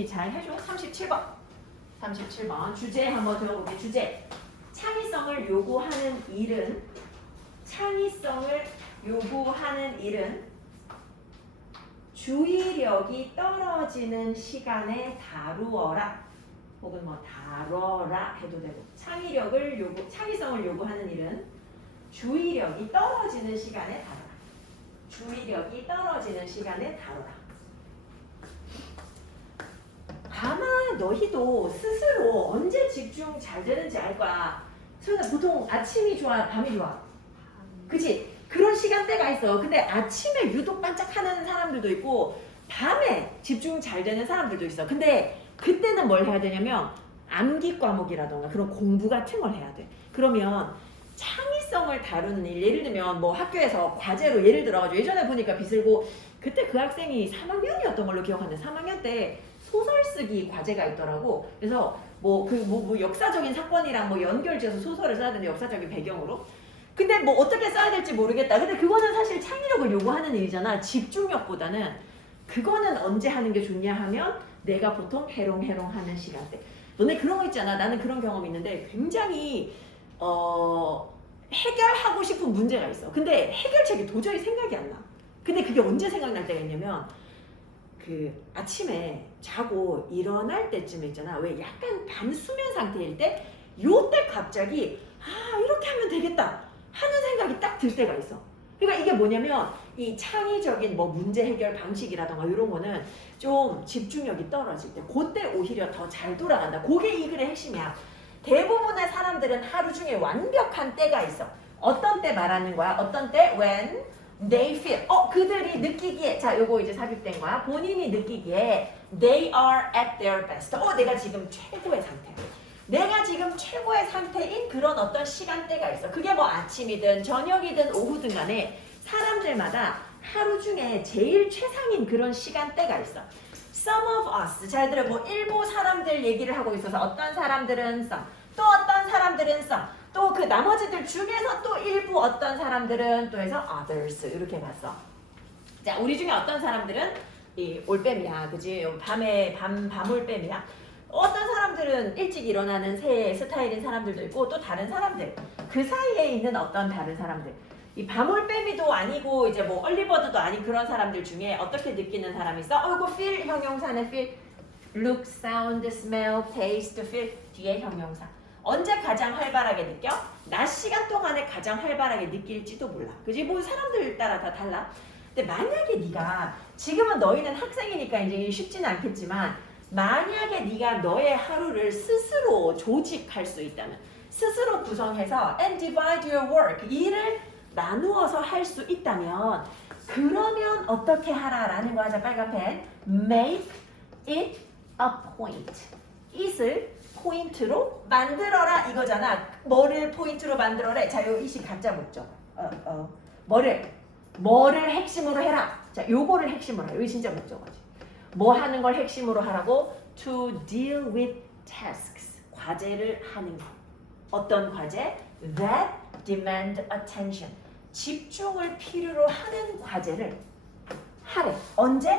준비 잘 해줘. 37번. 37번. 주제 한번 들어볼게. 주제. 창의성을 요구하는 일은 주의력이 떨어지는 시간에 다루어라. 혹은 뭐 다뤄라 해도 되고. 창의성을 요구하는 일은 주의력이 떨어지는 시간에 다뤄라. 주의력이 떨어지는 시간에 다뤄라. 아마 너희도 스스로 언제 집중 잘 되는지 알 거야. 소연아, 보통 아침이 좋아, 밤이 좋아? 그치? 그런 시간대가 있어. 근데 아침에 유독 반짝하는 사람들도 있고 밤에 집중 잘 되는 사람들도 있어. 근데 그때는 뭘 해야 되냐면 암기 과목이라던가 그런 공부 같은 걸 해야 돼. 그러면 창의성을 다루는 일, 예를 들면 뭐 학교에서 과제로 예를 들어가지고 예전에 보니까 비슬고 그때 그 학생이 3학년이었던 걸로 기억하는데 3학년 때 소설 쓰기 과제가 있더라고. 그래서 뭐 역사적인 사건이랑 뭐 연결지어서 소설을 써야 되는 역사적인 배경으로. 근데 뭐 어떻게 써야 될지 모르겠다. 근데 그거는 사실 창의력을 요구하는 일이잖아. 집중력보다는. 그거는 언제 하는 게 좋냐 하면 내가 보통 해롱해롱 하는 시간대. 너네 그런 거 있잖아. 나는 그런 경험이 있는데 굉장히 해결하고 싶은 문제가 있어. 근데 해결책이 도저히 생각이 안 나. 근데 그게 언제 생각날 때가 있냐면 그 아침에 자고 일어날 때쯤에 있잖아. 왜 약간 반수면 상태일 때 요때 갑자기 이렇게 하면 되겠다 하는 생각이 딱 들 때가 있어. 그러니까 이게 뭐냐면 이 창의적인 뭐 문제 해결 방식이라던가 이런 거는 좀 집중력이 떨어질 때 그때 오히려 더 잘 돌아간다. 그게 이 글의 핵심이야. 대부분의 사람들은 하루 중에 완벽한 때가 있어. 어떤 때 말하는 거야? 어떤 때? When they feel. 그들이 느끼기에. 자, 요거 이제 삽입된 거야. 본인이 느끼기에 they are at their best. 내가 지금 최고의 상태야. 내가 지금 최고의 상태인 그런 어떤 시간대가 있어. 그게 뭐 아침이든 저녁이든 오후든 간에 사람들마다 하루 중에 제일 최상인 그런 시간대가 있어. Some of us. 잘 들어. 뭐 일부 사람들 얘기를 하고 있어서 어떤 사람들은 some, 또 어떤 사람들은 some, 또 그 나머지들 중에서 또 일부 어떤 사람들은 또 해서 others 이렇게 봤어. 자, 우리 중에 어떤 사람들은 이 올빼미야, 그지? 밤올빼미야. 어떤 사람들은 일찍 일어나는 새 스타일인 사람들도 있고 또 다른 사람들, 그 사이에 있는 어떤 다른 사람들. 이 밤올빼미도 아니고 이제 뭐 얼리버드도 아닌 그런 사람들 중에 어떻게 느끼는 사람이 있어? 이거 feel 형용사네. feel, look, sound, smell, taste, feel 뒤에 형용사. 언제 가장 활발하게 느껴? 낮 시간 동안에 가장 활발하게 느낄지도 몰라. 그지? 뭐 사람들 따라 다 달라. 근데 만약에 네가 지금은 너희는 학생이니까 이제 쉽지는 않겠지만 만약에 네가 너의 하루를 스스로 조직할 수 있다면, 스스로 구성해서 and divide your work, 일을 나누어서 할 수 있다면 그러면 어떻게 하라라는 거야. 자, 빨간 펜. Make it a point. it을 포인트로 만들어라 이거잖아. 뭐를 포인트로 만들어래? 자, 요 it이 가짜 목적. 뭐를 핵심으로 해라. 자, 요거를 핵심으로 해. 이거 진짜 목적어지. 뭐 하는 걸 핵심으로 하라고? To deal with tasks. 과제를 하는 거. 어떤 과제? That demand attention. 집중을 필요로 하는 과제를 하래. 언제?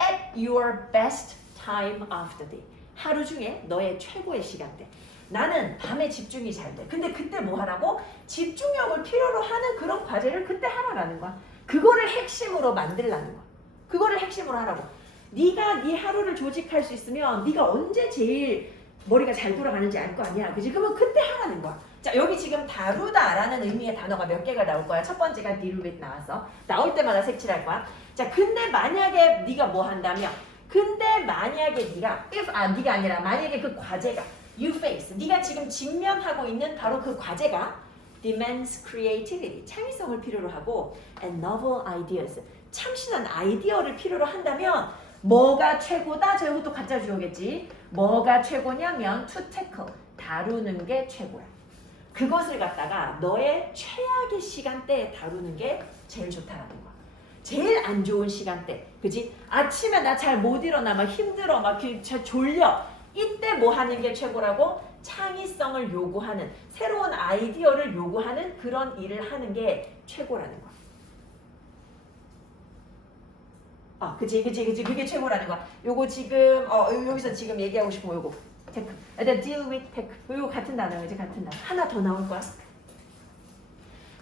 At your best time of the day. 하루 중에 너의 최고의 시간대. 나는 밤에 집중이 잘 돼. 근데 그때 뭐 하라고? 집중력을 필요로 하는 그런 과제를 그때 하라라는 거야. 그거를 핵심으로 만들라는 거야. 그거를 핵심으로 하라고. 네가 네 하루를 조직할 수 있으면 네가 언제 제일 머리가 잘 돌아가는지 알 거 아니야. 그지? 그러면 그때 하라는 거야. 자, 여기 지금 다루다라는 의미의 단어가 몇 개가 나올 거야. 첫 번째가 deal with 나왔어. 나올 때마다 색칠할 거야. 자, 근데 만약에 네가 뭐 한다면, 근데 만약에 네가 네가 아니라 만약에 그 과제가 you face, 네가 지금 직면하고 있는 바로 그 과제가 demands creativity, 창의성을 필요로 하고 and novel ideas, 참신한 아이디어를 필요로 한다면 뭐가 최고다? 저 이것도 가짜 주어겠지. 뭐가 최고냐면 to tackle, 다루는 게 최고야. 그것을 갖다가 너의 최악의 시간대에 다루는 게 제일 좋다라는 거야. 제일 안 좋은 시간대, 그지? 아침에 나 잘 못 일어나, 막 힘들어, 막 졸려. 이때 뭐 하는 게 최고라고? 창의성을 요구하는, 새로운 아이디어를 요구하는 그런 일을 하는 게 최고라는 거야. 그치. 그게 최고라는 거야. 요거 지금 여기서 지금 얘기하고 싶은 거 요거. 테크. 일단 deal with 테크. 요거 같은 단어지 같은 단어. 하나 더 나올 거야.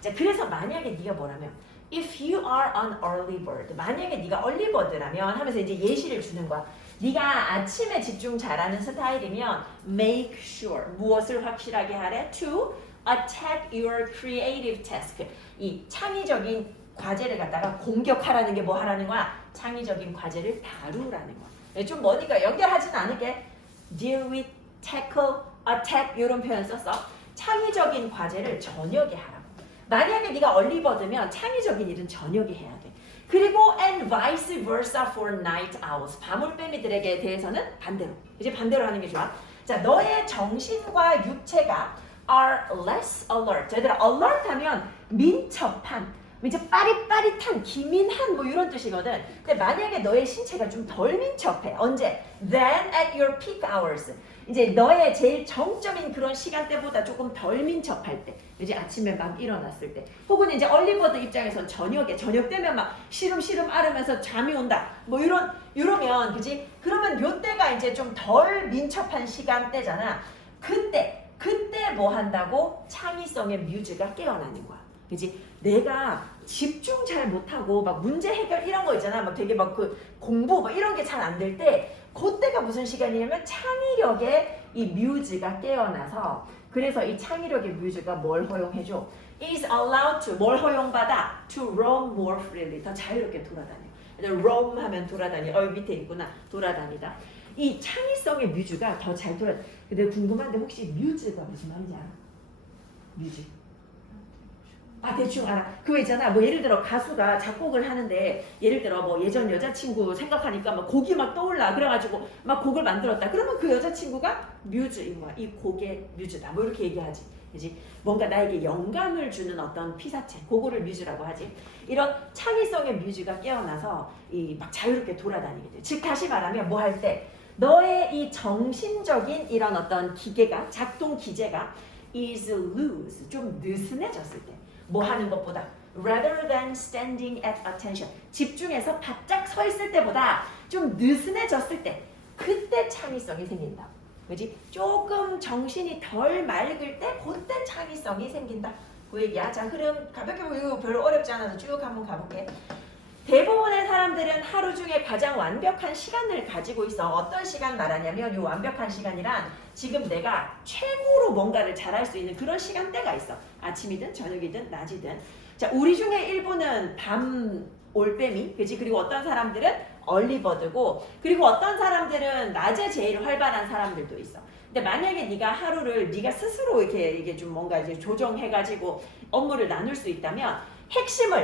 자, 그래서 만약에 네가 뭐라면 if you are an early bird. 만약에 네가 early bird라면 하면서 이제 예시를 주는 거야. 네가 아침에 집중 잘하는 스타일이면 make sure 무엇을 확실하게 하래? To attack your creative task. 이 창의적인 과제를 갖다가 공격하라는 게 뭐 하라는 거야? 창의적인 과제를 다루라는 거야. 좀 머니까 연결하지는 않을게. deal with, tackle, attack 이런 표현 썼어. 창의적인 과제를 저녁에 하라고. 만약에 네가 얼리버드면 창의적인 일은 저녁에 해야 돼. 그리고 and vice versa for night owls. 밤올빼미들에게 대해서는 반대로. 이제 반대로 하는 게 좋아. 자, 너의 정신과 육체가 are less alert. 얘들아, alert 하면 민첩한, 이제 빠릿빠릿한, 기민한 뭐 이런 뜻이거든. 근데 만약에 너의 신체가 좀 덜 민첩해. 언제? Then at your peak hours. 이제 너의 제일 정점인 그런 시간대보다 조금 덜 민첩할 때. 이제 아침에 막 일어났을 때. 혹은 이제 얼리버드 입장에선 저녁에, 저녁 되면 막 시름시름 앓으면서 잠이 온다. 뭐 이러면, 그지? 그러면 요때가 이제 좀 덜 민첩한 시간대잖아. 그때 뭐 한다고? 창의성의 뮤즈가 깨어나는 거야. 그지? 내가 집중 잘 못하고 막 문제 해결 이런 거 있잖아. 막 되게 막 그 공부 막 이런 게 잘 안 될 때 그때가 무슨 시간이냐면 창의력의 이 뮤즈가 깨어나서 그래서 이 창의력의 뮤즈가 뭘 허용해줘? is allowed to 뭘 허용받아? to roam more freely 더 자유롭게 돌아다녀. roam 하면 돌아다니. 밑에 있구나. 돌아다니다. 이 창의성의 뮤즈가 더 잘 돌아다녀. 근데 궁금한데 혹시 뮤즈가 무슨 말인지 알아? 뮤즈. 대충 알아. 그거 있잖아. 뭐 예를 들어 가수가 작곡을 하는데 예를 들어 뭐 예전 여자친구 생각하니까 막 곡이 막 떠올라. 그래가지고 막 곡을 만들었다. 그러면 그 여자친구가 뮤즈인 거야. 이 곡의 뮤즈다. 뭐 이렇게 얘기하지. 그지? 뭔가 나에게 영감을 주는 어떤 피사체. 그거를 뮤즈라고 하지. 이런 창의성의 뮤즈가 깨어나서 이 막 자유롭게 돌아다니게 돼. 즉 다시 말하면 뭐 할 때 너의 이 정신적인 이런 어떤 기계가 작동 기제가 is loose 좀 느슨해졌을 때. 뭐 하는 것보다 rather than standing at attention 집중해서 바짝 서 있을 때보다 좀 느슨해졌을 때 그때 창의성이 생긴다. 그지? 조금 정신이 덜 맑을 때 그때 창의성이 생긴다. 그 얘기야. 자, 흐름 가볍게 보이고 별로 어렵지 않아서 쭉 한번 가볼게. 대부분의 사람들은 하루 중에 가장 완벽한 시간을 가지고 있어. 어떤 시간 말하냐면 이 완벽한 시간이란 지금 내가 최고로 뭔가를 잘할 수 있는 그런 시간대가 있어. 아침이든 저녁이든 낮이든. 자, 우리 중에 일부는 밤 올빼미, 그지? 그리고 어떤 사람들은 얼리버드고, 그리고 어떤 사람들은 낮에 제일 활발한 사람들도 있어. 근데 만약에 네가 하루를 네가 스스로 이게 좀 뭔가 이제 조정해가지고 업무를 나눌 수 있다면.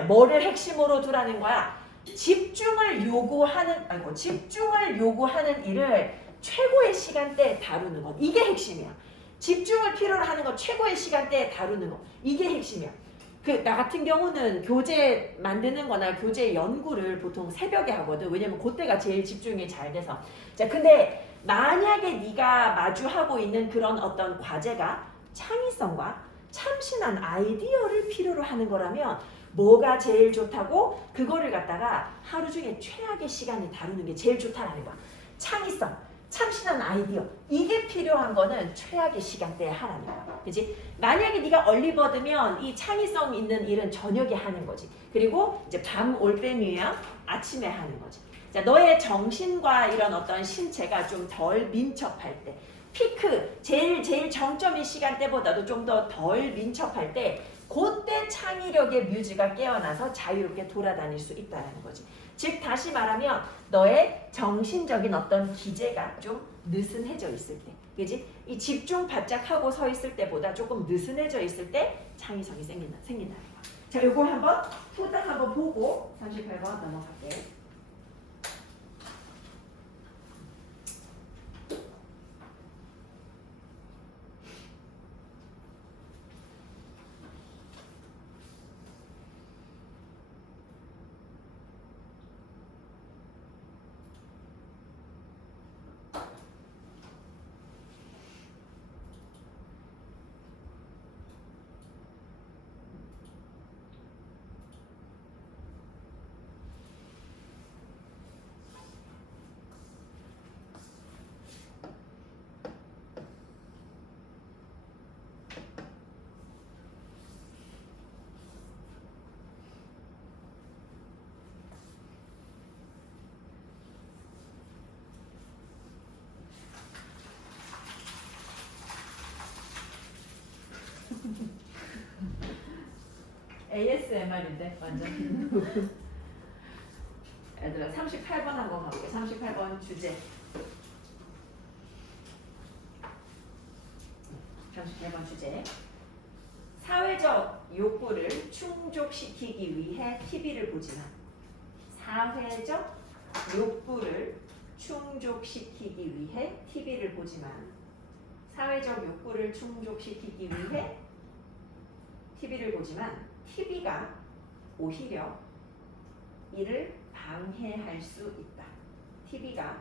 뭐를 핵심으로 두라는 거야? 집중을 요구하는 일을 최고의 시간대에 다루는 것. 이게 핵심이야. 집중을 필요로 하는 것 최고의 시간대에 다루는 것. 이게 핵심이야. 나 같은 경우는 교재 만드는 거나 교재 연구를 보통 새벽에 하거든. 왜냐면 그때가 제일 집중이 잘 돼서. 자, 근데 만약에 네가 마주하고 있는 그런 어떤 과제가 창의성과 참신한 아이디어를 필요로 하는 거라면 뭐가 제일 좋다고? 그거를 갖다가 하루 중에 최악의 시간에 다루는 게 제일 좋다라는 거야. 창의성, 참신한 아이디어 이게 필요한 거는 최악의 시간대에 하라는 거야. 그지? 만약에 네가 얼리버드면 이 창의성 있는 일은 저녁에 하는 거지. 그리고 이제 밤 올빼미면 아침에 하는 거지. 자, 너의 정신과 이런 어떤 신체가 좀 덜 민첩할 때 피크, 제일 정점인 시간대보다도 좀 더 덜 민첩할 때 그때 창의력의 뮤즈가 깨어나서 자유롭게 돌아다닐 수 있다는 거지. 즉 다시 말하면 너의 정신적인 어떤 기제가 좀 느슨해져 있을 때, 그지? 이 집중 바짝 하고 서 있을 때보다 조금 느슨해져 있을 때 창의성이 생긴다는 거야. 자, 요거 한번 후딱 한번 보고 38번 넘어갈게. ASMR인데 완전. 얘들아 38번 한번 가볼게. 38번 주제. 38번 주제. 사회적 욕구를 충족시키기 위해 TV를 보지만 사회적 욕구를 충족시키기 위해 TV를 보지만 사회적 욕구를 충족시키기 위해 TV를 보지만 TV가 오히려 이를 방해할 수 있다. TV가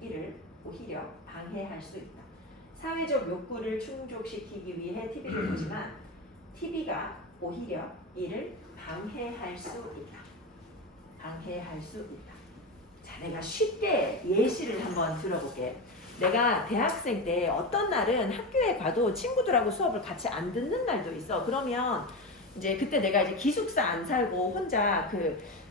이를 오히려 방해할 수 있다. 사회적 욕구를 충족시키기 위해 TV를 보지만 TV가 오히려 이를 방해할 수 있다. 방해할 수 있다. 자, 내가 쉽게 예시를 한번 들어볼게. 내가 대학생 때 어떤 날은 학교에 가도 친구들하고 수업을 같이 안 듣는 날도 있어. 그러면 이제 그때 내가 이제 기숙사 안 살고 혼자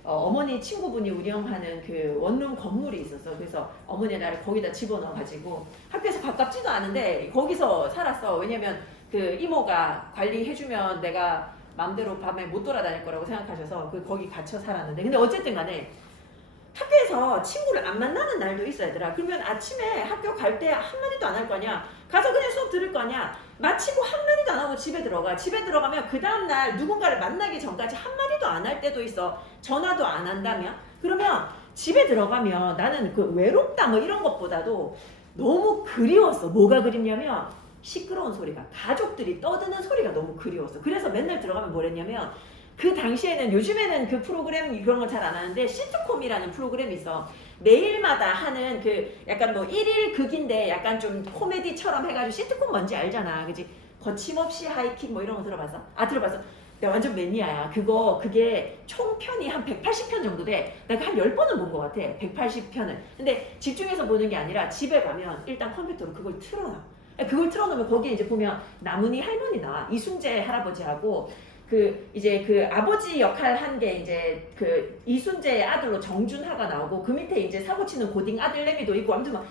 어머니 친구분이 운영하는 그 원룸 건물이 있었어. 그래서 어머니 나를 거기다 집어넣어가지고 학교에서 가깝지도 않은데 거기서 살았어. 왜냐면 그 이모가 관리해주면 내가 마음대로 밤에 못 돌아다닐 거라고 생각하셔서 거기 갇혀 살았는데, 근데 어쨌든 간에 학교에서 친구를 안 만나는 날도 있어 얘들아. 그러면 아침에 학교 갈 때 한마디도 안 할 거냐, 가서 그냥 수업 들을 거냐, 마치고 한마디도 안 하고 집에 들어가. 집에 들어가면 그 다음날 누군가를 만나기 전까지 한마디도 안 할 때도 있어. 전화도 안 한다면. 그러면 집에 들어가면 나는 그 외롭다 뭐 이런 것보다도 너무 그리웠어. 뭐가 그립냐면 시끄러운 소리가, 가족들이 떠드는 소리가 너무 그리웠어. 그래서 맨날 들어가면 뭐랬냐면, 그 당시에는, 요즘에는 그 프로그램 그런 거 잘 안 하는데 시트콤이라는 프로그램이 있어. 매일마다 하는 그 약간 뭐 1일 극인데 약간 좀 코미디처럼 해가지고, 시트콤 뭔지 알잖아, 그치? 거침없이 하이킥 뭐 이런 거 들어봤어? 아, 들어봤어? 내가 완전 매니아야. 그게 총편이 한 180편 정도 돼. 내가 한 10번은 본 것 같아, 180편을. 근데 집중해서 보는 게 아니라 집에 가면 일단 컴퓨터로 그걸 틀어놔. 그걸 틀어놓으면 거기에 이제 보면 나문희 할머니 나와. 이순재 할아버지하고 이제 그 아버지 역할 한 게 이제 그 이순재의 아들로 정준하가 나오고, 그 밑에 이제 사고치는 고딩 아들내미도 있고, 아무튼 막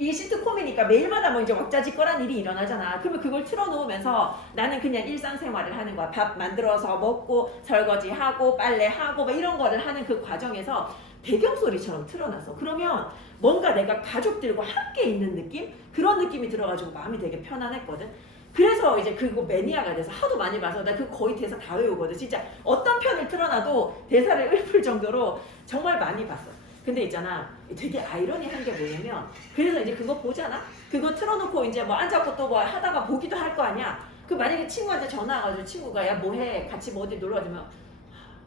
이 시트콤이니까 매일마다 뭐 이제 왁자지껄한 일이 일어나잖아. 그러면 그걸 틀어놓으면서 나는 그냥 일상생활을 하는 거야. 밥 만들어서 먹고 설거지하고 빨래하고 뭐 이런 거를 하는 그 과정에서 배경소리처럼 틀어놨어. 그러면 뭔가 내가 가족들과 함께 있는 느낌? 그런 느낌이 들어가지고 마음이 되게 편안했거든. 그래서 이제 그거 매니아가 돼서 하도 많이 봐서 나 그거 거의 대사 다 외우거든. 진짜 어떤 편을 틀어놔도 대사를 읊을 정도로 정말 많이 봤어. 근데 있잖아, 되게 아이러니한 게 뭐냐면, 그래서 이제 그거 보잖아? 그거 틀어놓고 이제 뭐 앉아서 또 뭐 하다가 보기도 할 거 아니야? 그 만약에 친구한테 전화 와가지고 친구가 야 뭐해? 같이 뭐 어디 놀러 가주면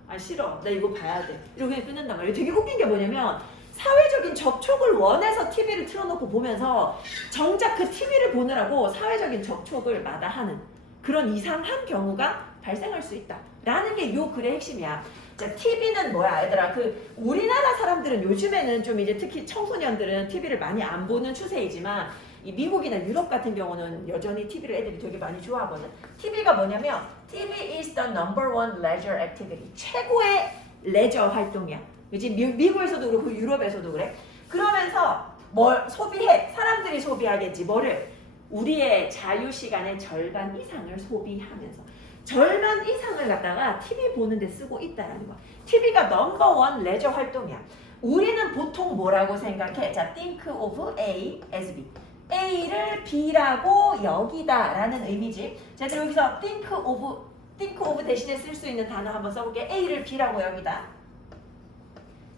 아 싫어, 나 이거 봐야 돼, 이러고 그냥 끊는단 말이야. 되게 웃긴 게 뭐냐면, 사회적인 접촉을 원해서 TV를 틀어놓고 보면서 정작 그 TV를 보느라고 사회적인 접촉을 마다하는 그런 이상한 경우가 발생할 수 있다 라는 게 요 글의 핵심이야. 자, TV는 뭐야 얘들아? 우리나라 사람들은 요즘에는 좀 이제 특히 청소년들은 TV를 많이 안 보는 추세이지만, 이 미국이나 유럽 같은 경우는 여전히 TV를 애들이 되게 많이 좋아하거든. TV가 뭐냐면 TV is the number one leisure activity. 최고의 레저 활동이야. 그치? 미국에서도 그렇고 유럽에서도 그래. 그러면서 뭘 소비해? 사람들이 소비하겠지. 뭐를? 우리의 자유시간의 절반 이상을 소비하면서 절반 이상을 갖다가 TV 보는 데 쓰고 있다라는 거야. TV가 넘버원 레저 활동이야. 우리는 보통 뭐라고 생각해? 자, think of A as B. A를 B라고 여기다 라는 의미지. 자, 그럼 여기서 think of 대신에 쓸 수 있는 단어 한번 써볼게. A를 B라고 여기다.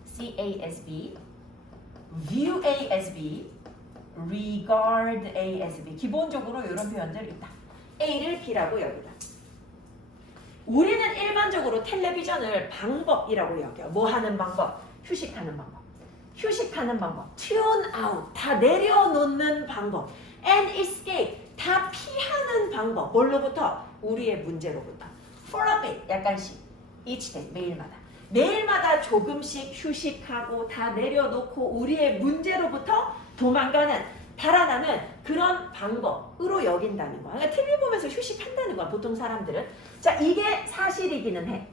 See A as B, view A as B, regard A as B. 기본적으로 이런 표현들 있다. A를 B라고 여기다. 우리는 일반적으로 텔레비전을 방법이라고 여겨. 뭐 하는 방법? 휴식하는 방법. 휴식하는 방법. tune out. 다 내려놓는 방법. and escape. 다 피하는 방법. 뭘로부터? 우리의 문제로부터. for a bit. 약간씩. each day. 매일마다. 매일마다 조금씩 휴식하고 다 내려놓고 우리의 문제로부터 도망가는, 달아나는 그런 방법으로 여긴다는 거야. 그러니까 TV 보면서 휴식한다는 거야, 보통 사람들은. 자, 이게 사실이기는 해.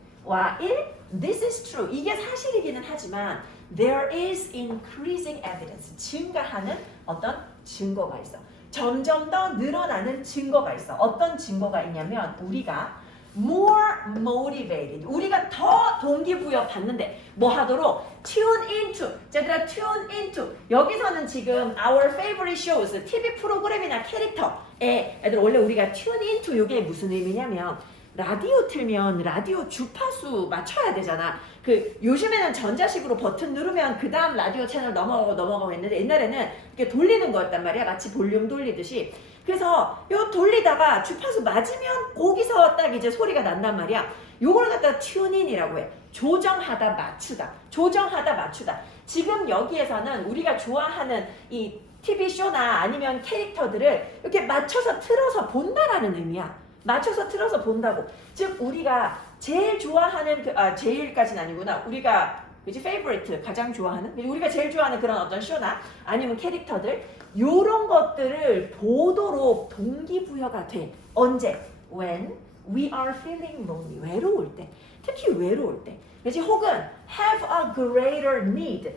this is true. 이게 사실이기는 하지만 there is increasing evidence. 증가하는 어떤 증거가 있어. 점점 더 늘어나는 증거가 있어. 어떤 증거가 있냐면, 우리가 more motivated. 우리가 더 동기부여 받는데 뭐 하도록? tune into. 자, 얘들아 tune into. 여기서는 지금 our favorite shows, TV 프로그램이나 캐릭터에 애들 원래 우리가 tune into 이게 무슨 의미냐면 라디오 틀면 라디오 주파수 맞춰야 되잖아. 그 요즘에는 전자식으로 버튼 누르면 그 다음 라디오 채널 넘어가고 했는데 옛날에는 이렇게 돌리는 거였단 말이야. 마치 볼륨 돌리듯이. 그래서 이거 돌리다가 주파수 맞으면 거기서 딱 이제 소리가 난단 말이야. 요걸 갖다가 튜닝이라고 해. 조정하다 맞추다. 조정하다 맞추다. 지금 여기에서는 우리가 좋아하는 이 TV쇼나 아니면 캐릭터들을 이렇게 맞춰서 틀어서 본다라는 의미야. 맞춰서 틀어서 본다고. 즉 우리가 제일 좋아하는 제일까지는 아니구나. 우리가 그치 favorite 가장 좋아하는 우리가 제일 좋아하는 그런 어떤 쇼나 아니면 캐릭터들 요런 것들을 보도록 동기부여가 돼. 언제? When we are feeling lonely. 외로울 때. 특히 외로울 때. 그치? 혹은 have a greater need.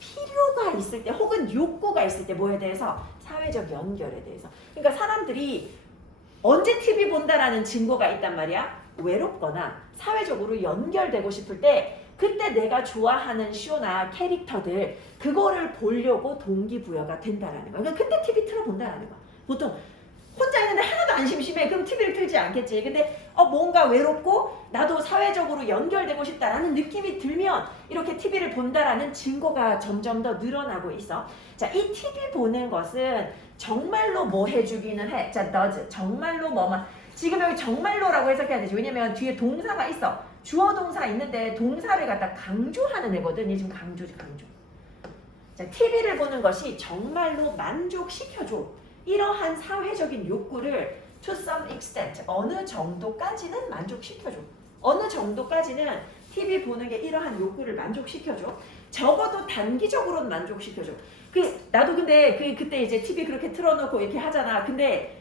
필요가 있을 때 혹은 욕구가 있을 때 뭐에 대해서? 사회적 연결에 대해서. 그러니까 사람들이 언제 TV 본다라는 증거가 있단 말이야. 외롭거나 사회적으로 연결되고 싶을 때 그때 내가 좋아하는 쇼나 캐릭터들 그거를 보려고 동기부여가 된다라는 거야. 그러니까 그때 TV 틀어본다라는 거야. 보통 혼자 있는데 하나도 안 심심해. 그럼 TV를 틀지 않겠지. 근데 뭔가 외롭고 나도 사회적으로 연결되고 싶다라는 느낌이 들면 이렇게 TV를 본다라는 증거가 점점 더 늘어나고 있어. 자, 이 TV 보는 것은 정말로 뭐 해주기는 해. 자, does. 정말로 뭐만. 지금 여기 정말로라고 해석해야 되지. 왜냐면 뒤에 동사가 있어. 주어 동사 있는데 동사를 갖다 강조하는 애거든. 얘 지금 강조지, 강조. 자, TV를 보는 것이 정말로 만족시켜줘. 이러한 사회적인 욕구를 to some extent, 어느 정도까지는 만족시켜줘. 어느 정도까지는 TV 보는 게 이러한 욕구를 만족시켜줘. 적어도 단기적으로는 만족시켜줘. 나도 근데 그때 이제 TV 그렇게 틀어놓고 이렇게 하잖아. 근데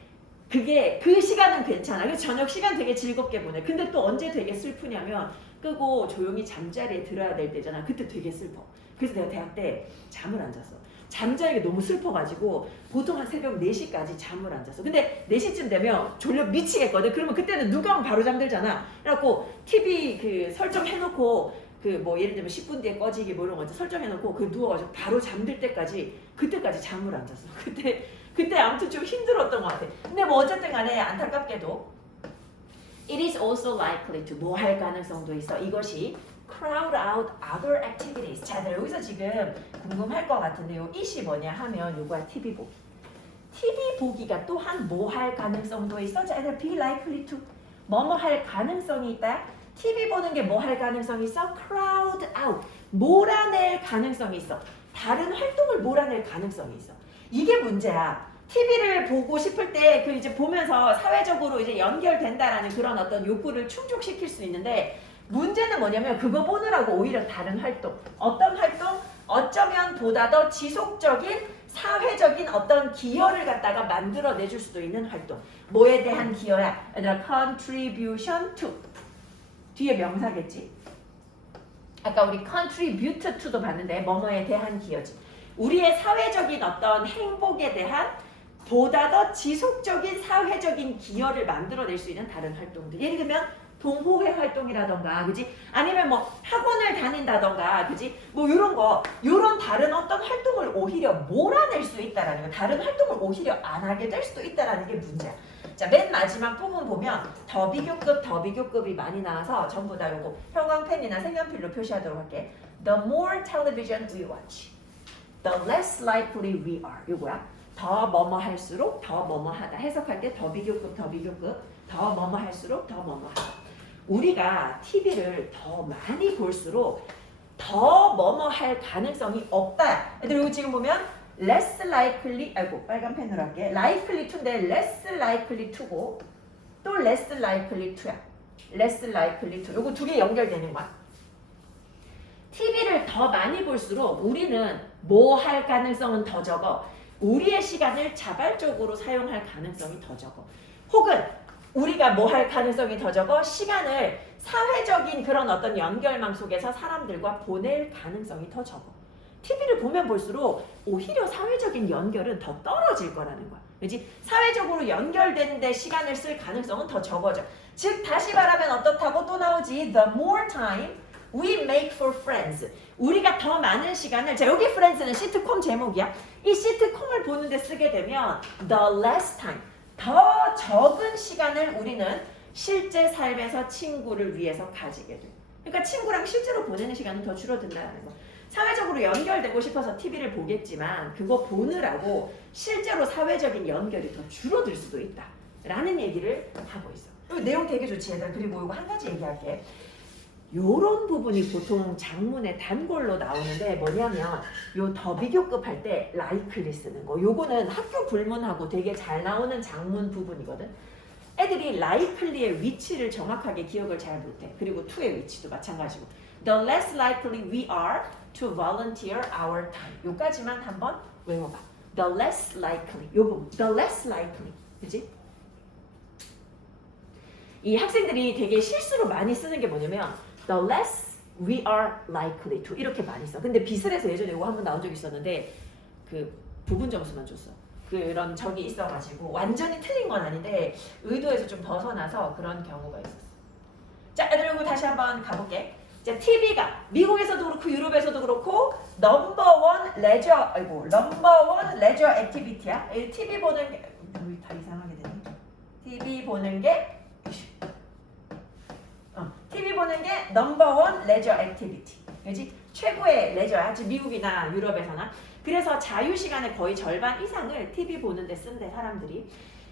그게 그 시간은 괜찮아. 그래서 저녁 시간 되게 즐겁게 보내. 근데 또 언제 되게 슬프냐면 끄고 조용히 잠자리에 들어야 될 때잖아. 그때 되게 슬퍼. 그래서 내가 대학 때 잠을 안 잤어. 잠자기가 너무 슬퍼가지고 보통 한 새벽 4시까지 잠을 안 잤어. 근데 4시쯤 되면 졸려 미치겠거든. 그러면 그때는 눈 감으면 바로 잠들잖아. 그래갖고 TV 그 설정해놓고 뭐 예를 들면 10분 뒤에 꺼지기 뭐 이런 거 설정해놓고 누워가지고 바로 잠들 때까지 그때까지 잠을 안 잤어. 그때 아무튼 좀 힘들었던 것 같아. 근데 뭐 어쨌든 간에 안타깝게도 It is also likely to 뭐 할 가능성도 있어. 이것이 crowd out other activities. 자, 여기서 지금 궁금할 것 같은데요. 이시 뭐냐 하면 요거야 TV 보기. TV 보기가 또한 뭐 할 가능성도 있어. 자, be likely to 뭐뭐 할 가능성이 있다. TV 보는 게 뭐 할 가능성이 있어? crowd out. 몰아낼 가능성이 있어. 다른 활동을 몰아낼 가능성이 있어. 이게 문제야. TV를 보고 싶을 때 이제 보면서 사회적으로 이제 연결된다라는 그런 어떤 욕구를 충족시킬 수 있는데 문제는 뭐냐면 그거 보느라고 오히려 다른 활동, 어떤 활동? 어쩌면 보다 더 지속적인 사회적인 어떤 기여를 갖다가 만들어내줄 수도 있는 활동. 뭐에 대한 기여야? contribution to. 뒤에 명사겠지? 아까 우리 contribute to도 봤는데 뭐뭐에 대한 기여지. 우리의 사회적인 어떤 행복에 대한 보다 더 지속적인 사회적인 기여를 만들어낼 수 있는 다른 활동들. 예를 들면 동호회 활동이라던가, 그지? 아니면 뭐 학원을 다닌다던가, 그지? 뭐 이런 거, 이런 다른 어떤 활동을 오히려 몰아낼 수 있다라는 거, 다른 활동을 오히려 안 하게 될 수도 있다라는 게 문제야. 자, 맨 마지막 부분 보면 더 비교급이 많이 나와서 전부 다 요거 형광펜이나 색연필로 표시하도록 할게. The more television we watch, the less likely we are. 요거야. 더 뭐뭐 할수록 더 뭐뭐 하다. 해석할 때 더 비교급, 더 뭐뭐 할수록 더 뭐뭐 하다. 우리가 TV를 더 많이 볼수록 더 뭐뭐 할 가능성이 없다. 애들 이거 지금 보면 less likely, 빨간 펜으로 할게. likely to인데 less likely to고 또 less likely to야. less likely to. 요거 두 개 연결되는 거야. TV를 더 많이 볼수록 우리는 뭐 할 가능성은 더 적어. 우리의 시간을 자발적으로 사용할 가능성이 더 적어. 혹은 우리가 뭐 할 가능성이 더 적어? 시간을 사회적인 그런 어떤 연결망 속에서 사람들과 보낼 가능성이 더 적어. TV를 보면 볼수록 오히려 사회적인 연결은 더 떨어질 거라는 거야. 그렇지? 사회적으로 연결되는데 시간을 쓸 가능성은 더 적어져. 즉 다시 말하면 어떻다고 또 나오지? The more time we make for friends. 우리가 더 많은 시간을, 자 여기 friends는 시트콤 제목이야. 이 시트콤을 보는데 쓰게 되면 the less time, 더 적은 시간을 우리는 실제 삶에서 친구를 위해서 가지게 돼. 그러니까 친구랑 실제로 보내는 시간은 더 줄어든다는 거. 사회적으로 연결되고 싶어서 TV를 보겠지만 그거 보느라고 실제로 사회적인 연결이 더 줄어들 수도 있다 라는 얘기를 하고 있어. 이 내용 되게 좋지 얘들아. 그리고 이거 한 가지 얘기할게. 요런 부분이 보통 장문의 단골로 나오는데 뭐냐면 요 더 비교급 할 때 likely 쓰는 거. 요거는 학교 불문하고 되게 잘 나오는 장문 부분이거든. 애들이 likely의 위치를 정확하게 기억을 잘 못해. 그리고 to의 위치도 마찬가지고. The less likely we are to volunteer our time. 요까지만 한번 외워봐. The less likely. 요 부분. The less likely. 그지? 이 학생들이 되게 실수로 많이 쓰는 게 뭐냐면 The less we are likely to 이렇게 많이 써. 근데 비슬에서 예전에 이거 한번 나온 적 있었는데 그 부분 점수만 줬어. 그런 적이 있어가지고 완전히 틀린 건 아닌데 의도에서 좀 벗어나서 그런 경우가 있었어. 자, 그리고 다시 한번 가볼게. 자, TV가 미국에서도 그렇고 유럽에서도 그렇고 넘버원 레저 액티비티야. TV 보는 게 다 이상하게 되네. TV 보는 게 넘버원 레저 액티비티. 그렇지? 최고의 레저야. 미국이나 유럽에서나. 그래서 자유시간의 거의 절반 이상을 TV 보는데 쓴대 사람들이.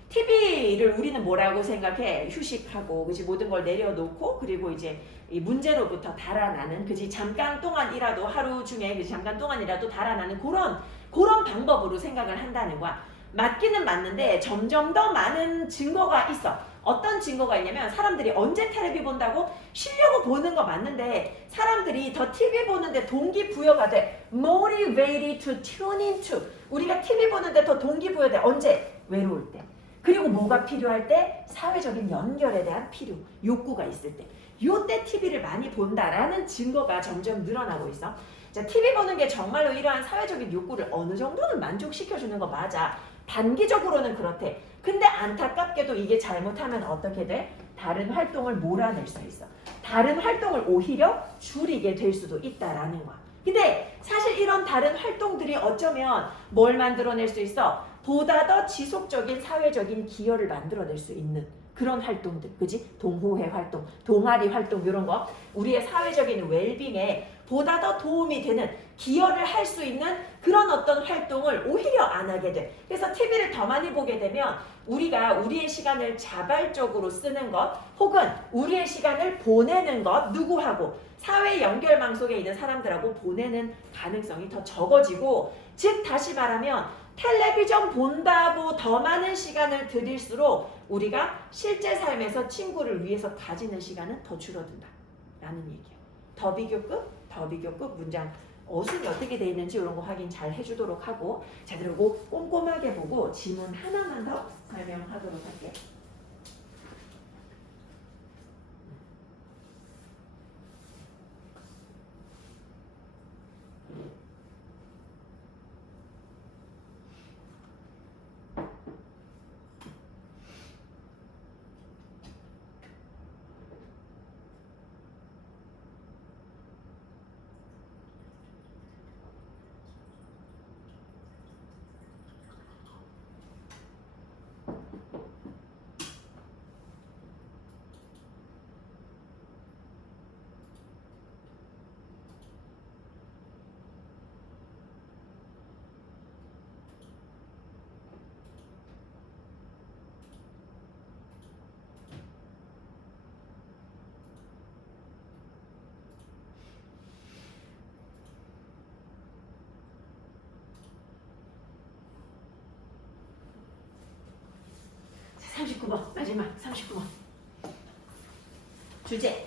TV를 우리는 뭐라고 생각해? 휴식하고, 그치? 모든 걸 내려놓고, 그리고 이제 이 문제로부터 달아나는, 그치? 잠깐 동안이라도 하루 중에, 그치? 잠깐 동안이라도 달아나는 그런 방법으로 생각을 한다는 거야. 맞기는 맞는데 점점 더 많은 증거가 있어. 어떤 증거가 있냐면 사람들이 언제 텔레비 본다고? 쉬려고 보는 거 맞는데 사람들이 더 TV 보는데 동기부여가 돼. Motivated to tune into. 우리가 TV 보는데 더 동기부여돼. 언제? 외로울 때. 그리고 뭐가 필요할 때? 사회적인 연결에 대한 필요, 욕구가 있을 때. 요때 TV를 많이 본다라는 증거가 점점 늘어나고 있어. 자, TV 보는 게 정말로 이러한 사회적인 욕구를 어느 정도는 만족시켜주는 거 맞아. 단기적으로는 그렇대. 근데 안타깝게도 이게 잘못하면 어떻게 돼? 다른 활동을 몰아낼 수 있어. 다른 활동을 오히려 줄이게 될 수도 있다라는 거야. 근데 사실 이런 다른 활동들이 어쩌면 뭘 만들어낼 수 있어? 보다 더 지속적인 사회적인 기여를 만들어낼 수 있는 그런 활동들, 그지? 동호회 활동, 동아리 활동 이런 거 우리의 사회적인 웰빙에 보다 더 도움이 되는 기여를 할 수 있는 그런 어떤 활동을 오히려 안 하게 돼. 그래서 TV를 더 많이 보게 되면 우리가 우리의 시간을 자발적으로 쓰는 것 혹은 우리의 시간을 보내는 것 누구하고 사회 연결망 속에 있는 사람들하고 보내는 가능성이 더 적어지고 즉 다시 말하면 텔레비전 본다고 더 많은 시간을 들일수록 우리가 실제 삶에서 친구를 위해서 가지는 시간은 더 줄어든다 라는 얘기예요. 더 비교급 문장 어순이 어떻게 돼 있는지 이런 거 확인 잘 해주도록 하고 자 그리고 꼼꼼하게 보고 지문 하나만 더 설명하도록 할게. 자, 39번 마지막 39번 주제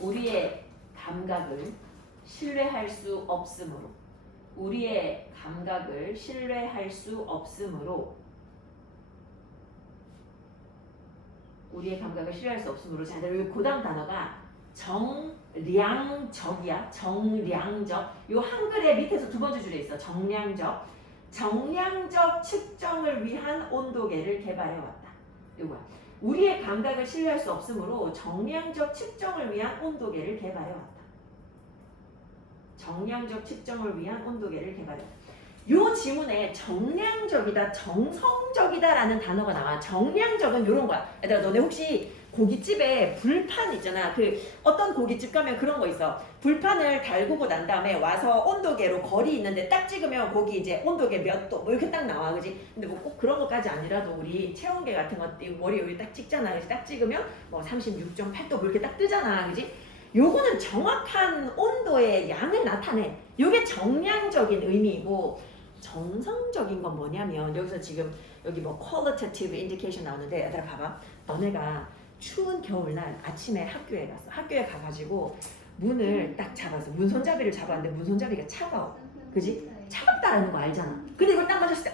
우리의 감각을 신뢰할 수 없으므로 우리의 감각을 신뢰할 수 없으므로 우리의 감각을 신뢰할 수 없으므로 자, 여기 고당 단어가 정량적이야. 정량적. 요 한글의 밑에서 두 번째 줄에 있어. 정량적. 정량적 측정을 위한 온도계를 개발해 왔다. 요거야. 우리의 감각을 신뢰할 수 없으므로 정량적 측정을 위한 온도계를 개발해 왔다. 정량적 측정을 위한 온도계를 개발해 왔다. 요 지문에 정량적이다, 정성적이다 라는 단어가 나와. 정량적은 요런 거야. 얘들아, 너네 혹시 고깃집에 불판 있잖아. 그 어떤 고깃집 가면 그런 거 있어. 불판을 달구고 난 다음에 와서 온도계로 거리 있는데 딱 찍으면 거기 이제 온도계 몇 도 뭐 이렇게 딱 나와. 그지? 근데 뭐 꼭 그런 것까지 아니라도 우리 체온계 같은 거 머리 여기 딱 찍잖아. 그지? 딱 찍으면 뭐 36.8도 뭐 이렇게 딱 뜨잖아. 그지? 요거는 정확한 온도의 양을 나타내. 요게 정량적인 의미이고 정성적인 건 뭐냐면 여기서 지금 여기 뭐 qualitative indication 나오는데 얘들아 봐봐. 너네가 추운 겨울날 아침에 학교에 갔어. 학교에 가가지고 문을 딱 잡아서 문손잡이를 잡았는데 문손잡이가 차가워. 그지? 차갑다라는 거 알잖아. 근데 이걸 딱 맞았을 때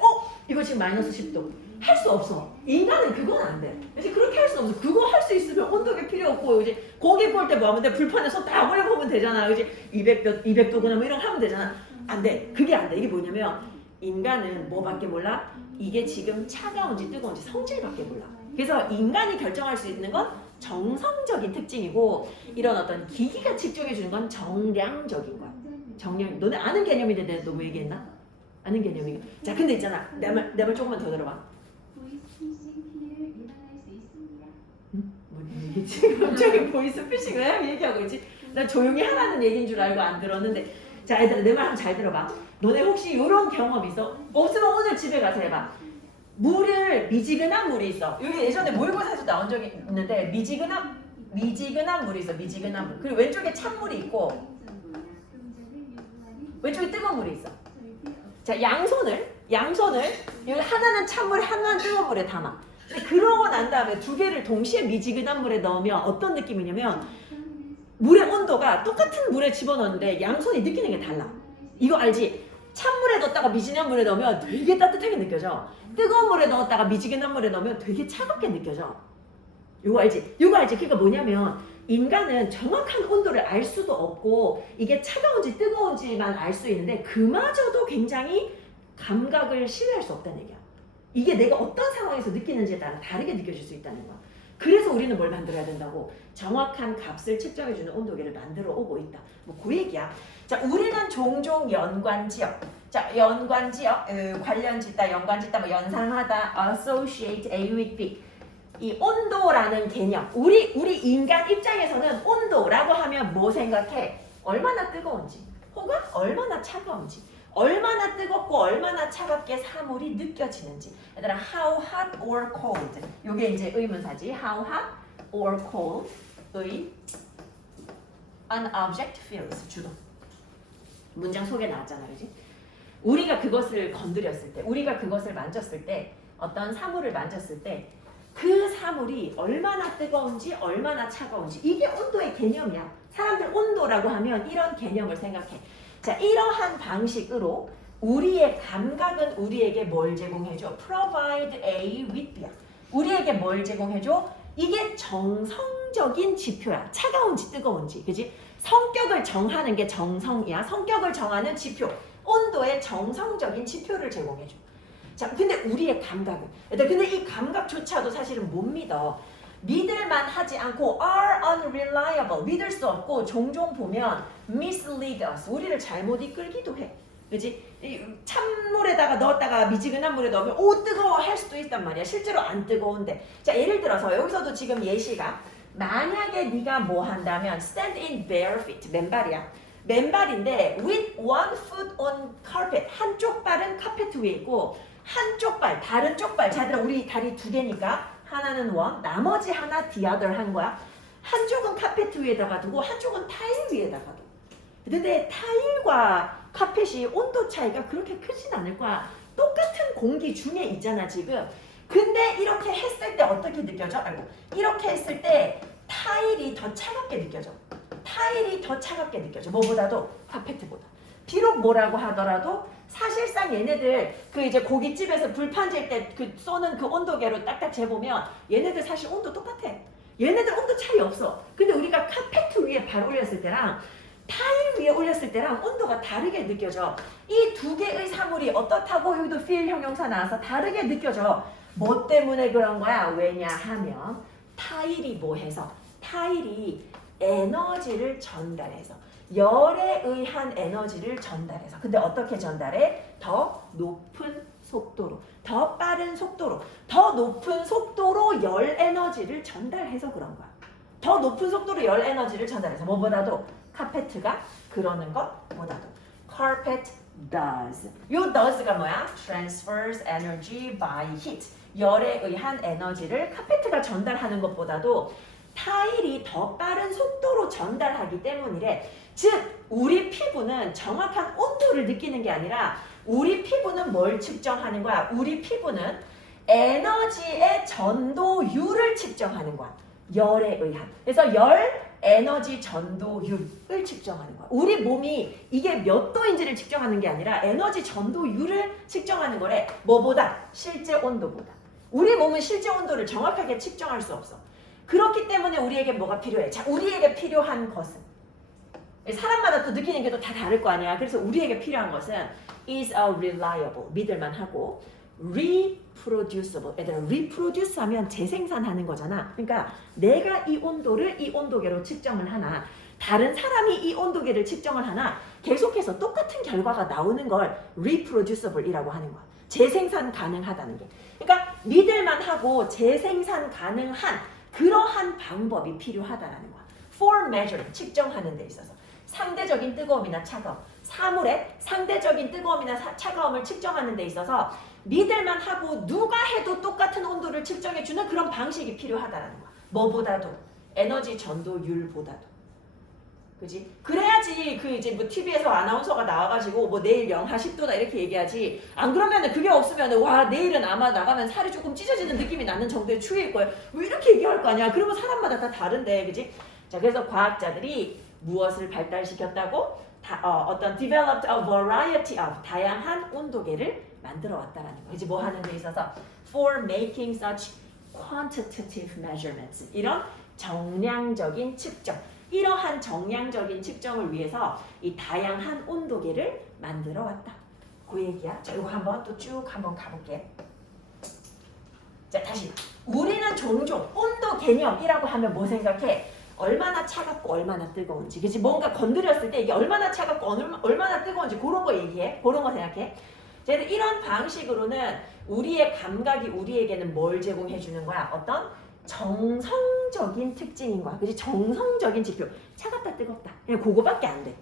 이거 지금 마이너스 10도. 할 수 없어. 인간은 그건 안 돼. 이제 그렇게 할 수 없어. 그거 할 수 있으면 온도계 필요 없고 이제 고기 구울 때 뭐 하면 돼? 불판에 손 딱 올려보면 되잖아. 그지? 200도구나 뭐 이런 거 하면 되잖아. 안 돼. 그게 안 돼. 이게 뭐냐면 인간은 뭐밖에 몰라? 이게 지금 차가운지 뜨거운지 성질밖에 몰라. 그래서 인간이 결정할 수 있는 건 정성적인 특징이고 이런 어떤 기기가 측정해 주는 건 정량적인 거야. 정량. 너네 아는 개념인데 내가 너무 얘기했나? 아는 개념이야. 자, 근데 있잖아. 내 말 조금만 더 들어봐. 응? 뭔 얘기지? 갑자기 보이스피싱을 얘기하고 있지? 나 조용히 하라는 얘기인 줄 알고 안 들었는데. 자, 얘들아 내 말 한번 잘 들어봐. 너네 혹시 이런 경험 있어? 없으면 오늘 집에 가서 해봐. 미지근한 물이 있어. 여기 예전에 모의고사에서 나온 적이 있는데 미지근한 물이 있어. 미지근한 물. 그리고 왼쪽에 찬물이 있고 왼쪽에 뜨거운 물이 있어. 자, 양손을 여기 하나는 찬물, 하나는 뜨거운 물에 담아. 근데 그러고 난 다음에 두 개를 동시에 미지근한 물에 넣으면 어떤 느낌이냐면 물의 온도가 똑같은 물에 집어넣는데 양손이 느끼는 게 달라. 이거 알지? 찬물에 넣었다가 미지근한 물에 넣으면 되게 따뜻하게 느껴져. 뜨거운 물에 넣었다가 미지근한 물에 넣으면 되게 차갑게 느껴져. 이거 알지? 그러니까 뭐냐면 인간은 정확한 온도를 알 수도 없고 이게 차가운지 뜨거운지만 알 수 있는데 그마저도 굉장히 감각을 신뢰할 수 없다는 얘기야. 이게 내가 어떤 상황에서 느끼는지에 따라 다르게 느껴질 수 있다는 거야. 그래서 우리는 뭘 만들어야 된다고? 정확한 값을 측정해주는 온도계를 만들어 오고 있다. 뭐 그 얘기야. 자, 우리는 종종 연관지역. 자, 연관지역, 관련짓다, 연관짓다, 뭐 연상하다, associate A with B. 이 온도라는 개념. 우리 인간 입장에서는 온도라고 하면 뭐 생각해? 얼마나 뜨거운지, 혹은 얼마나 차가운지. 얼마나 뜨겁고 얼마나 차갑게 사물이 느껴지는지. 얘들아, how hot or cold. 요게 이제 의문사지. How hot or cold 의 an object feels. 주동. 문장 속에 나왔잖아, 그지? 우리가 그것을 건드렸을 때, 우리가 그것을 만졌을 때, 어떤 사물을 만졌을 때 그 사물이 얼마나 뜨거운지 얼마나 차가운지 이게 온도의 개념이야. 사람들 온도라고 하면 이런 개념을 생각해. 자, 이러한 방식으로 우리의 감각은 우리에게 뭘 제공해줘? Provide A with B야. 우리에게 뭘 제공해줘? 이게 정성적인 지표야. 차가운지 뜨거운지, 그지? 성격을 정하는 게 정성이야. 성격을 정하는 지표. 온도의 정성적인 지표를 제공해줘. 자, 근데 우리의 감각은, 근데 이 감각조차도 사실은 못 믿어. 믿을만 하지 않고 are unreliable, 믿을 수 없고 종종 보면 mislead us, 우리를 잘못 이끌기도 해. 그지? 찬물에다가 넣었다가 미지근한 물에 넣으면 오 뜨거워 할 수도 있단 말이야. 실제로 안 뜨거운데. 자, 예를 들어서 여기서도 지금 예시가 만약에 네가 뭐 한다면 stand in bare feet, 맨발이야. 맨발인데 with one foot on carpet, 한쪽 발은 카페트 위에 있고 한쪽 발, 다른 쪽 발. 자, 얘들아 우리 다리 두 개니까 하나는 원, 나머지 하나 the other 한 거야. 한쪽은 카페트 위에다가 두고 한쪽은 타일 위에다가 두고. 근데 타일과 카펫이 온도 차이가 그렇게 크진 않을 거야. 똑같은 공기 중에 있잖아 지금. 근데 이렇게 했을 때 어떻게 느껴져? 이렇게 했을 때 타일이 더 차갑게 느껴져. 타일이 더 차갑게 느껴져. 뭐보다도 카페트보다. 비록 뭐라고 하더라도 사실상 얘네들 그 이제 고깃집에서 불판 질 때 그 쏘는 그 온도계로 딱딱 재보면 얘네들 사실 온도 똑같아. 얘네들 온도 차이 없어. 근데 우리가 카페트 위에 발 올렸을 때랑 타일 위에 올렸을 때랑 온도가 다르게 느껴져. 이 두 개의 사물이 어떻다고 여기도 feel 형용사 나와서 다르게 느껴져. 뭐 때문에 그런 거야? 왜냐하면 타일이 뭐 해서? 타일이 에너지를 전달해서 열에 의한 에너지를 전달해서 근데 어떻게 전달해? 더 높은 속도로 더 빠른 속도로 더 높은 속도로 열 에너지를 전달해서 그런 거야. 더 높은 속도로 열 에너지를 전달해서 뭐보다도 카페트가 그러는 것보다도 carpet does. 요 does가 뭐야? transfers energy by heat. 열에 의한 에너지를 카페트가 전달하는 것보다도 타일이 더 빠른 속도로 전달하기 때문이래. 즉 우리 피부는 정확한 온도를 느끼는 게 아니라 우리 피부는 뭘 측정하는 거야? 우리 피부는 에너지의 전도율을 측정하는 거야. 열에 의한. 그래서 열 에너지 전도율을 측정하는 거야. 우리 몸이 이게 몇 도인지를 측정하는 게 아니라 에너지 전도율을 측정하는 거래. 뭐보다? 실제 온도보다. 우리 몸은 실제 온도를 정확하게 측정할 수 없어. 그렇기 때문에 우리에게 뭐가 필요해? 자, 우리에게 필요한 것은 사람마다 또 느끼는 게 또 다 다를 거 아니야. 그래서 우리에게 필요한 것은 is a reliable, 믿을만하고 reproducible. 얘들아, reproduce 하면 재생산하는 거잖아. 그러니까 내가 이 온도를 이 온도계로 측정을 하나 다른 사람이 이 온도계를 측정을 하나 계속해서 똑같은 결과가 나오는 걸 reproducible이라고 하는 거야. 재생산 가능하다는 게. 그러니까 믿을만하고 재생산 가능한 그러한 방법이 필요하다라는 거야. For measuring, 측정하는 데 있어서 상대적인 뜨거움이나 차가움, 사물의 상대적인 뜨거움이나 차가움을 측정하는 데 있어서 믿을만하고 누가 해도 똑같은 온도를 측정해주는 그런 방식이 필요하다라는 거야. 뭐보다도 에너지 전도율보다도. 그지? 그래야지 그 이제 뭐 TV에서 아나운서가 나와가지고 뭐 내일 영하 10도다 이렇게 얘기하지. 안 그러면은 그게 없으면은 와 내일은 아마 나가면 살이 조금 찢어지는 느낌이 나는 정도의 추위일 거야. 왜 이렇게 얘기할 거 아니야? 그러면 사람마다 다 다른데, 그지? 자, 그래서 과학자들이 무엇을 발달시켰다고? 어떤 developed a variety of 다양한 온도계를 만들어 왔다라는 거. 그지? 뭐 하는 데 있어서 for making such quantitative measurements. 이런 정량적인 측정. 이러한 정량적인 측정을 위해서 이 다양한 온도계를 만들어 왔다. 그 얘기야. 자, 이거 한번 또 쭉 한번 가볼게. 자, 다시. 우리는 종종 온도 개념이라고 하면 뭐 생각해? 얼마나 차갑고 얼마나 뜨거운지. 그치? 뭔가 건드렸을 때 이게 얼마나 차갑고 얼마나 뜨거운지 그런 거 얘기해. 그런 거 생각해. 자, 이런 방식으로는 우리의 감각이 우리에게는 뭘 제공해 주는 거야? 어떤 정성적인 특징인 거야. 그치? 정성적인 지표. 차갑다 뜨겁다. 그냥 그거밖에 안 돼.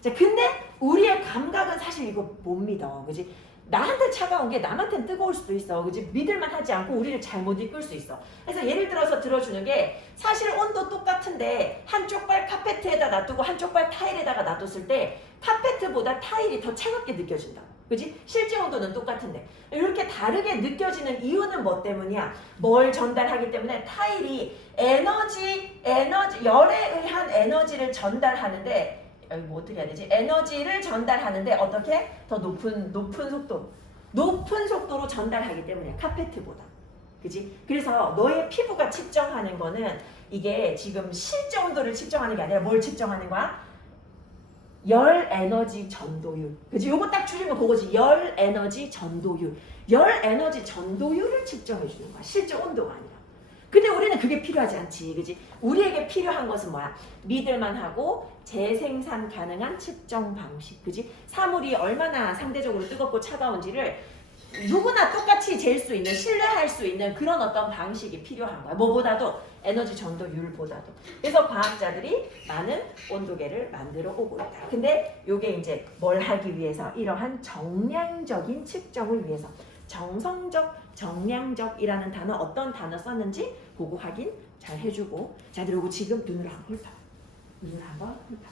자, 근데 우리의 감각은 사실 이거 못 믿어. 그치? 나한테 차가운 게 남한테는 뜨거울 수도 있어. 그치? 믿을만 하지 않고 우리를 잘못 이끌 수 있어. 그래서 예를 들어서 들어주는 게 사실 온도 똑같은데 한쪽 발 카페트에다 놔두고 한쪽 발 타일에다가 놔뒀을 때 카페트보다 타일이 더 차갑게 느껴진다. 그지? 실제 온도는 똑같은데 이렇게 다르게 느껴지는 이유는 뭐 때문이야? 뭘 전달하기 때문에 타일이 열에 의한 에너지를 전달하는데 뭐 어떻게 해야 되지? 에너지를 전달하는데 어떻게? 더 높은 속도로 전달하기 때문에 카페트보다. 그지? 그래서 너의 피부가 측정하는 거는 이게 지금 실제 온도를 측정하는 게 아니라 뭘 측정하는 거야? 열 에너지 전도율. 그치? 요거 딱 줄이면 그거지. 열 에너지 전도율. 열 에너지 전도율을 측정해 주는 거야. 실제 온도가 아니라. 근데 우리는 그게 필요하지 않지. 그치? 우리에게 필요한 것은 뭐야? 믿을만하고 재생산 가능한 측정 방식. 그치? 사물이 얼마나 상대적으로 뜨겁고 차가운지를 누구나 똑같이 잴 수 있는, 신뢰할 수 있는 그런 어떤 방식이 필요한 거야. 뭐보다도 에너지 전도율보다도. 그래서 과학자들이 많은 온도계를 만들어 오고 있다. 근데 이게 이제 뭘 하기 위해서? 이러한 정량적인 측정을 위해서. 정성적, 정량적이라는 단어 어떤 단어 썼는지 그거 확인 잘 해주고. 자, 그리고 지금 눈으로 한번 훑어. 눈을 한번 훑어.